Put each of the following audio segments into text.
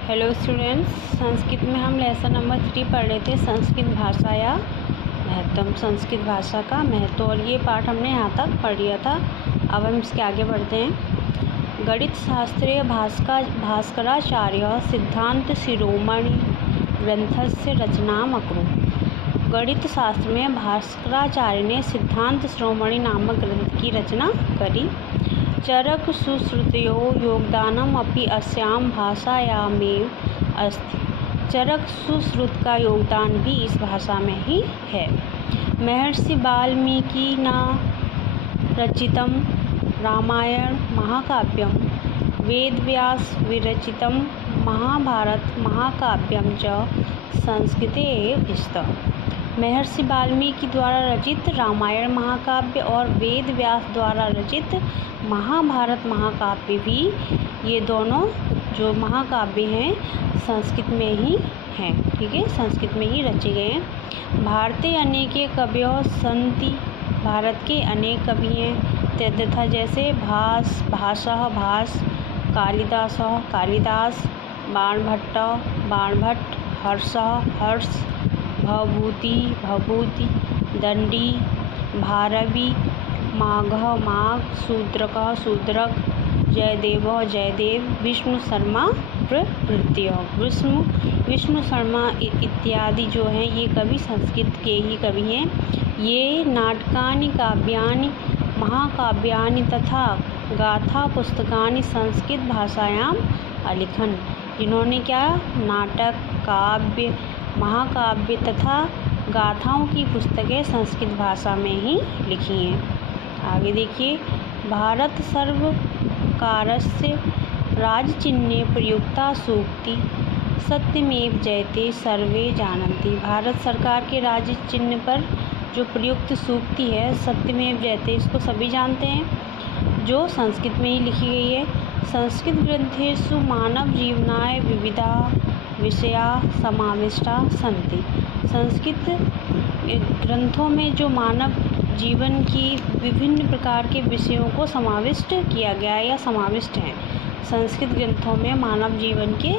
Hello students, Sanskrit में हम lesson number 3 पढ़ रहे थे, संस्कृत भाषा या महत्व, संस्कृत भाषा का महत्व। और ये पाठ हमने यहाँ तक पढ़ लिया था। अब हम इसके आगे बढ़ते हैं। गणित शास्त्रीय भास्कराचार्य सिद्धांत शिरोमणि ग्रंथस्य रचनाम अकुरु। गणित शास्त्र में भास्कराचार्य ने सिद्धांत शिरोमणि नामक ग्रंथ की रचना करी। चरक सुश्रुतयोः योगदानम अपि अस्यां भाषायामेव अस्ति। चरक सुश्रुत का योगदान भी इस भाषा में ही है। महर्षि वाल्मीकि न रचितं रामायण महाकाव्यम, वेदव्यास विरचितं महाभारत महाकाव्यम च संस्कृते एव स्तः। महर्षि वाल्मीकि द्वारा रचित रामायण महाकाव्य और वेद व्यास द्वारा रचित महाभारत महाकाव्य भी, ये दोनों जो महाकाव्य हैं संस्कृत में ही हैं। ठीक है, संस्कृत में ही रचे गए हैं। भारते अनेके कवयः सन्ति। भारत के अनेक कवि हैं तथा जैसे भास भासः भास, कालिदासः कालिदास, बाणभट्टः बाणभट्ट, हर्षः हर्ष, भवभूति भवभूति, दंडी भारवी, माघः माघ, शूद्रकः शूद्रक, जयदेवः जयदेव, विष्णु शर्मा प्रभृतयः। विष्णु शर्मा इत्यादि जो हैं ये कवि संस्कृत के ही कवि हैं। ये नाटकानि काव्यानि महाकाव्यानि तथा गाथा पुस्तकानि संस्कृत भाषायाम अलिखन्। जिन्होंने क्या नाटक, काव्य, महाकाव्य तथा गाथाओं की पुस्तकें संस्कृत भाषा में ही लिखी हैं। आगे देखिए, भारत सर्वकारस्य राजचिह्ने प्रयुक्ता सूक्ति सत्यमेव जयते सर्वे जानन्ति। भारत सरकार के राज्य चिन्ह पर जो प्रयुक्त सूक्ति है सत्यमेव जयते, इसको सभी जानते हैं, जो संस्कृत में ही लिखी गई है। संस्कृत ग्रंथेषु मानव जीवनाय विविधा विषया समाविष्टा सन्ति। संस्कृत ग्रंथों में जो मानव जीवन की विभिन्न प्रकार के विषयों को समाविष्ट किया गया या समाविष्ट हैं। संस्कृत ग्रंथों में मानव जीवन के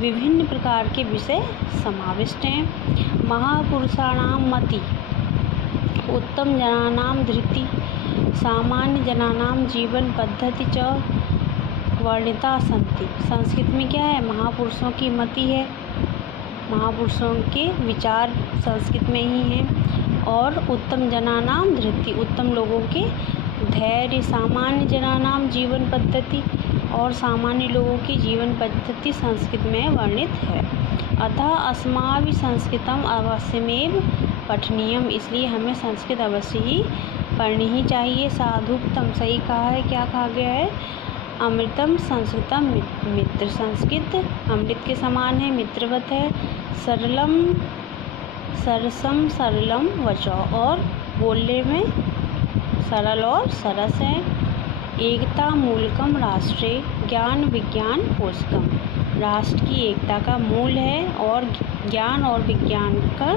विभिन्न प्रकार के विषय समाविष्ट हैं। महापुरुषाणां मति, उत्तम जनानां धृति, सामान्य जनानां जीवन पद्धति च वर्णिता सन्ति। संस्कृत में क्या है, महापुरुषों की मति है, महापुरुषों के विचार संस्कृत में ही हैं। और उत्तम जनानाम धृति, उत्तम लोगों के धैर्य, सामान्य जनानाम जीवन पद्धति, और सामान्य लोगों की जीवन पद्धति संस्कृत में वर्णित है। अतः अस्माभिः संस्कृतम अवश्यमेव पठनीयम, इसलिए हमें संस्कृत अवश्य ही पढ़नी ही चाहिए। साधुत्तम, सही कहा है, क्या कहा गया है, अमृतम संस्कृतम मित्र, संस्कृत अमृत के समान है, मित्रवत है। सरलम सरसम सरलम वचो, और बोलने में सरल और सरस है। एकता मूलकम राष्ट्रे ज्ञान विज्ञान पोषकम, राष्ट्र की एकता का मूल है और ज्ञान और विज्ञान का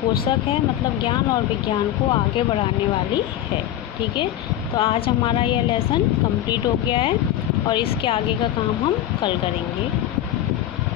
पोषक है, मतलब ज्ञान और विज्ञान को आगे बढ़ाने वाली है। ठीक है, तो आज हमारा यह लेसन कंप्लीट हो गया है और इसके आगे का काम हम कल करेंगे।